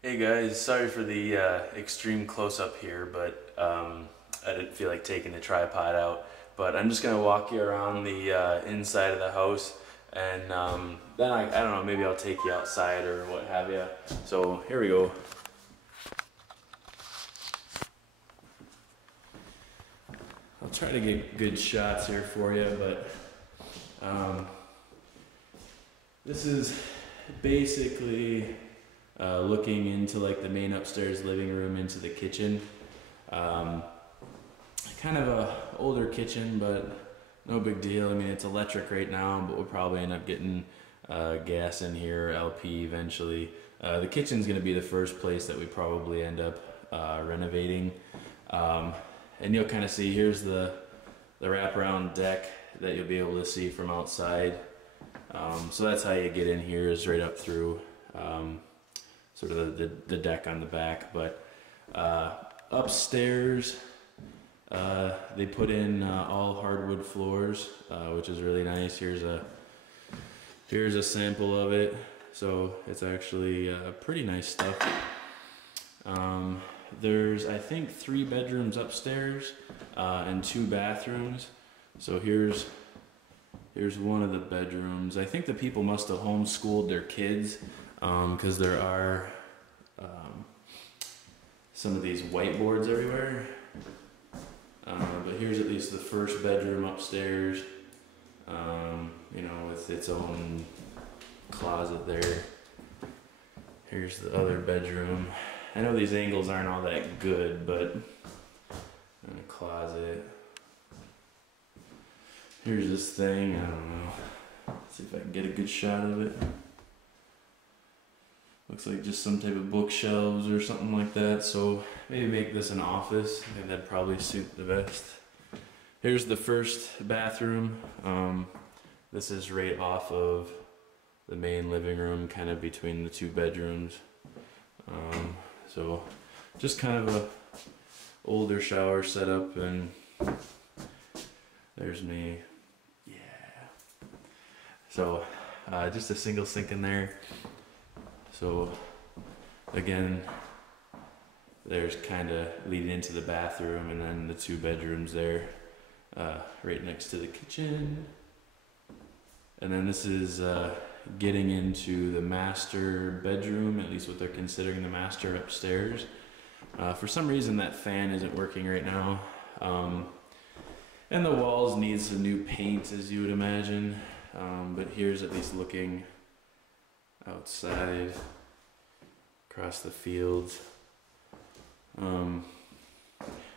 Hey guys, sorry for the extreme close-up here, but I didn't feel like taking the tripod out. But I'm just gonna walk you around the inside of the house, and then I don't know, maybe I'll take you outside or what have you. So here we go. I'll try to get good shots here for you, but this is basically looking into like the main upstairs living room into the kitchen. Um, Kind of a older kitchen, but no big deal. I mean, it's electric right now, but we'll probably end up getting gas in here, LP eventually. The kitchen's going to be the first place that we probably end up renovating. And you'll kind of see, here's the wraparound deck that you'll be able to see from outside. So that's how you get in here, is right up through sort of the deck on the back. But upstairs, they put in all hardwood floors, which is really nice. Here's a sample of it. So it's actually pretty nice stuff. There's, I think, 3 bedrooms upstairs and 2 bathrooms. So here's one of the bedrooms. I think the people must have homeschooled their kids, because there are some of these whiteboards everywhere. But here's at least the first bedroom upstairs, you know, with its own closet there. Here's the other bedroom. I know these angles aren't all that good, but and a closet. Here's this thing, I don't know. Let's see if I can get a good shot of it. Looks like just some type of bookshelves or something like that, so maybe make this an office. I think that'd probably suit the best. Here's the first bathroom. This is right off of the main living room, kind of between the 2 bedrooms. So just kind of a older shower setup, and there's me. Yeah. So just a single sink in there. So again, there's kind of leading into the bathroom, and then the 2 bedrooms there, right next to the kitchen. And then this is getting into the master bedroom, at least what they're considering the master upstairs. For some reason that fan isn't working right now. And the walls need some new paint, as you would imagine. But here's at least looking outside across the fields.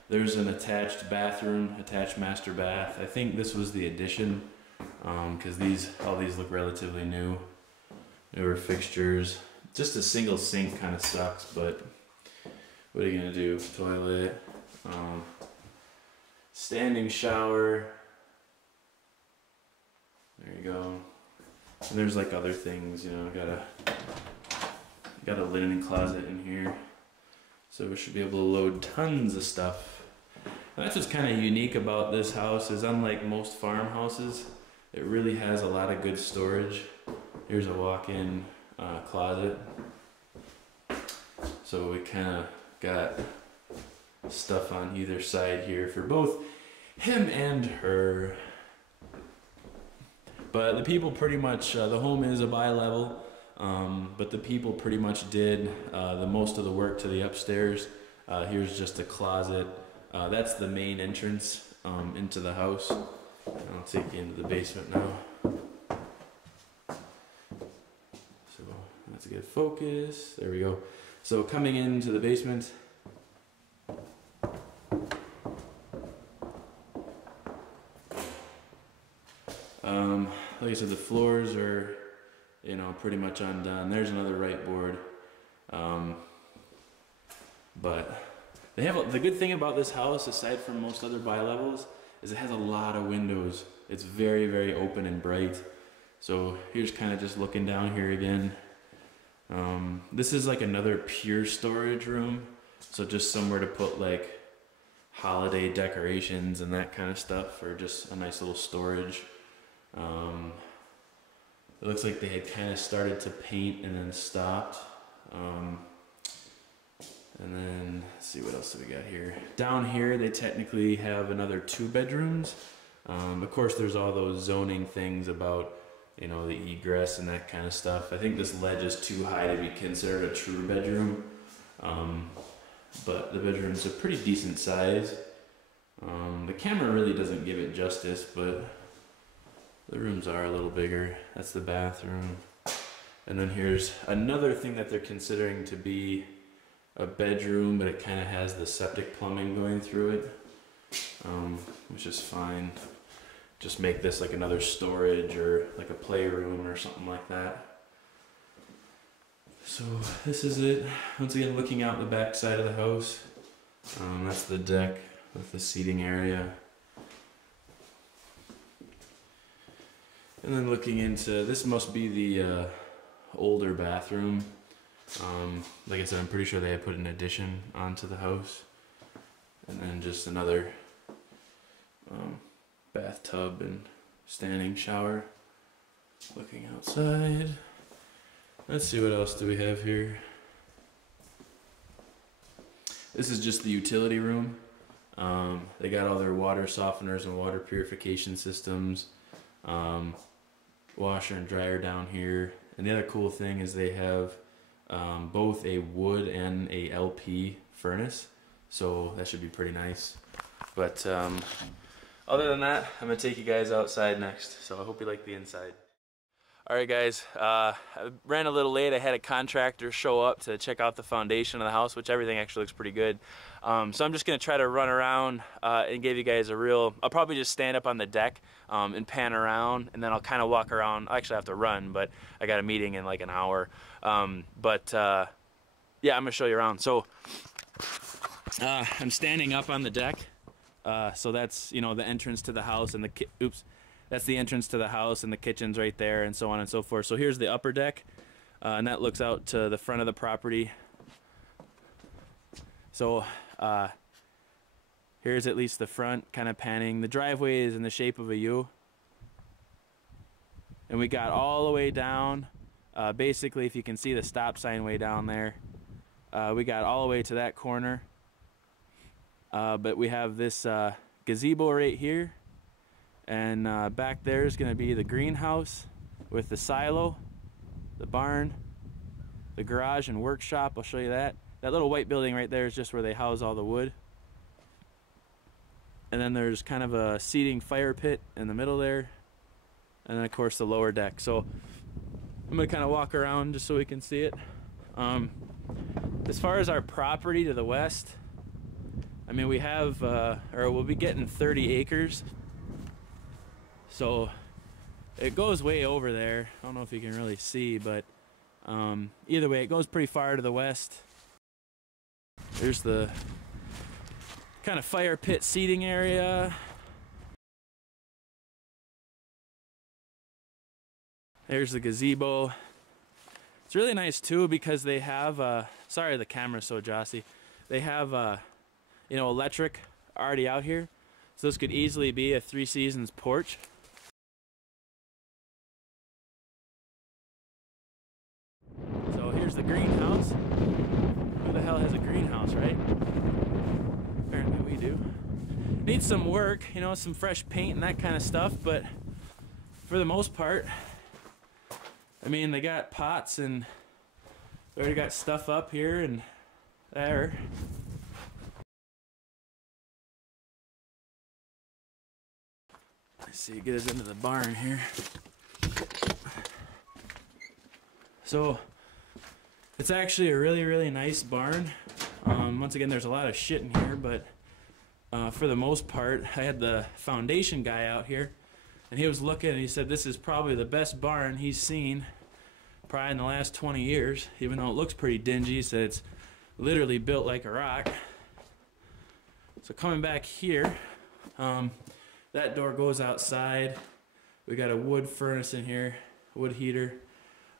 There's an attached bathroom, attached master bath. I think this was the addition, because all these look relatively new. Newer fixtures. Just a single sink kind of sucks, but what are you gonna do? Toilet, standing shower. There you go. And there's like other things, you know. Got a linen closet in here, so we should be able to load tons of stuff. And that's what's kind of unique about this house, is unlike most farmhouses, it really has a lot of good storage. Here's a walk-in closet, so we kind of got stuff on either side here for both him and her. But the people pretty much, the home is a bi-level, but the people pretty much did the most of the work to the upstairs. Here's just a closet. That's the main entrance into the house. I'll take you into the basement now. So let's get focus. There we go. So coming into the basement, like I said, the floors are, you know, pretty much undone. There's another right board. But they have the good thing about this house, aside from most other bi-levels, is it has a lot of windows. It's very, very open and bright. So here's kind of just looking down here again. This is like another pure storage room. So just somewhere to put like holiday decorations and that kind of stuff, or just a nice little storage. It looks like they had kind of started to paint and then stopped. And then, let's see, what else do we got here? Down here, they technically have another 2 bedrooms. Of course, there's all those zoning things about, you know, the egress and that kind of stuff. I think this ledge is too high to be considered a true bedroom. But the bedroom's a pretty decent size. The camera really doesn't give it justice, but the rooms are a little bigger. That's the bathroom. And then here's another thing that they're considering to be a bedroom, but it kind of has the septic plumbing going through it, which is fine. Just make this like another storage or like a playroom or something like that. So this is it. Once again, looking out the back side of the house. That's the deck with the seating area. And then looking into, this must be the older bathroom. Like I said, I'm pretty sure they had put an addition onto the house. And then just another bathtub and standing shower. Looking outside. Let's see, what else do we have here. This is just the utility room. They got all their water softeners and water purification systems. Washer and dryer down here. And the other cool thing is they have both a wood and a LP furnace, so that should be pretty nice. But other than that, I'm gonna take you guys outside next, so I hope you like the inside. Alright guys, I ran a little late. I had a contractor show up to check out the foundation of the house, which everything actually looks pretty good. So I'm just going to try to run around and give you guys a real, I'll probably just stand up on the deck and pan around, and then I'll kind of walk around. I actually have to run, but I got a meeting in like an hour. Yeah, I'm going to show you around. So I'm standing up on the deck. So that's, you know, the entrance to the house, and that's the entrance to the house, and the kitchen's right there, and so on and so forth. So here's the upper deck, and that looks out to the front of the property. So here's at least the front, kind of panning. The driveway is in the shape of a U. And we got all the way down, basically, if you can see the stop sign way down there, we got all the way to that corner. But we have this gazebo right here. And back there is going to be the greenhouse with the silo, the barn, the garage and workshop. I'll show you that. That little white building right there is just where they house all the wood. And then there's kind of a seating fire pit in the middle there. And then of course the lower deck. So I'm going to kind of walk around just so we can see it. As far as our property to the west, I mean, we have, or we'll be getting 30 acres. So it goes way over there. I don't know if you can really see, but either way, it goes pretty far to the west. There's the kind of fire pit seating area. There's the gazebo. It's really nice too because they have, sorry the camera's so jossy. They have, you know, electric already out here. So this could easily be a 3 Seasons porch. So here's the greenhouse. Who the hell has a greenhouse, right? Apparently we do. Needs some work, you know, some fresh paint and that kind of stuff, but for the most part, I mean, they got pots and they already got stuff up here and there. Let's see, get us into the barn here. So it's actually a really, really nice barn. Once again, there's a lot of shit in here, but for the most part, I had the foundation guy out here, and he was looking and he said this is probably the best barn he's seen probably in the last 20 years, even though it looks pretty dingy. He said it's literally built like a rock. So coming back here, that door goes outside. We got a wood furnace in here, wood heater.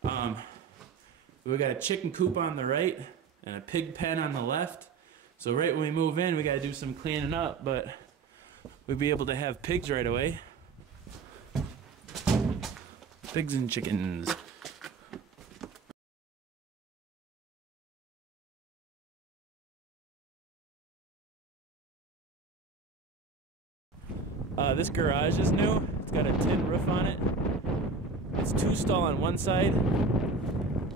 We got a chicken coop on the right and a pig pen on the left. So right when we move in, we got to do some cleaning up, but we'll be able to have pigs right away. Pigs and chickens. This garage is new. It's got a tin roof on it. It's 2 stall on one side,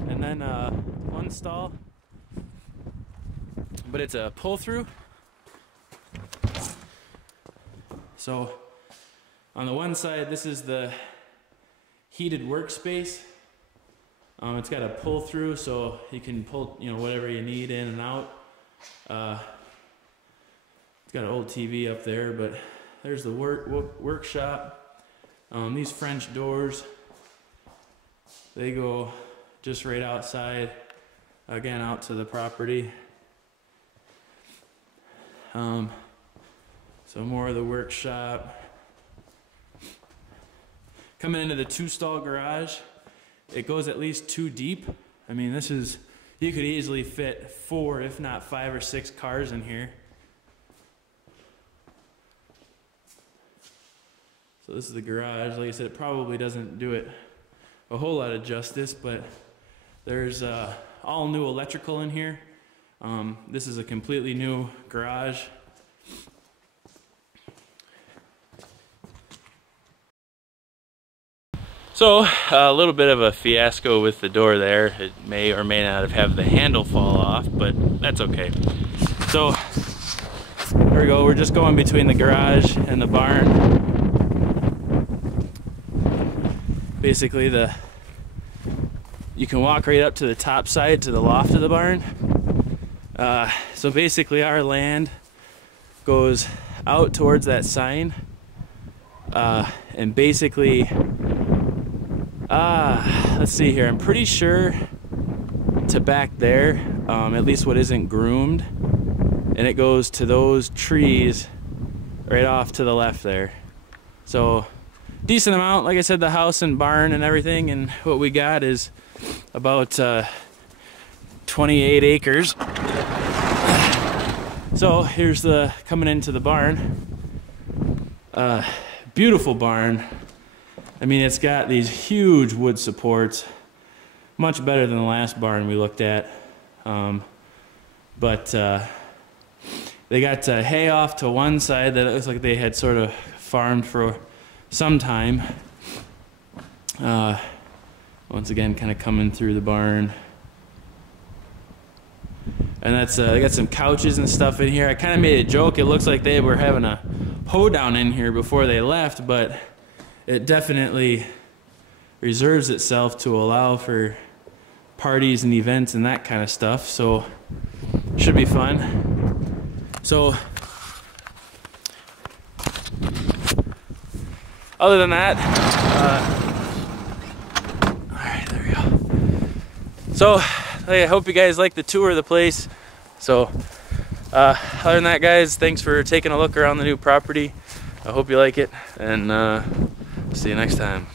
and then 1 stall. But it's a pull-through. So on the one side, this is the heated workspace. It's got a pull-through, so you can pull, you know, whatever you need in and out. It's got an old TV up there, but there's the workshop. These French doors, they go just right outside, again out to the property. So more of the workshop. Coming into the 2 stall garage, it goes at least 2 deep. I mean, this is, you could easily fit 4, if not 5 or 6 cars in here. So this is the garage. Like I said, it probably doesn't do it a whole lot of justice, but there's all new electrical in here. This is a completely new garage. So a little bit of a fiasco with the door there. It may or may not have had the handle fall off, but that's okay. So there we go. We're just going between the garage and the barn. Basically, you can walk right up to the top side to the loft of the barn. So basically, our land goes out towards that sign, and basically. Let's see here. I'm pretty sure to back there, at least what isn't groomed, and it goes to those trees right off to the left there. So decent amount. Like I said, the house and barn and everything, and what we got is about 28 acres. So here's the coming into the barn. Beautiful barn. I mean, it's got these huge wood supports, much better than the last barn we looked at. But they got hay off to one side that it looks like they had sort of farmed for some time. Once again, kind of coming through the barn. And that's they got some couches and stuff in here. I kind of made a joke. It looks like they were having a hoedown in here before they left, but it definitely reserves itself to allow for parties and events and that kind of stuff, so should be fun. So other than that, alright, there we go. So I hope you guys like the tour of the place. So other than that, guys, thanks for taking a look around the new property. I hope you like it, and see you next time.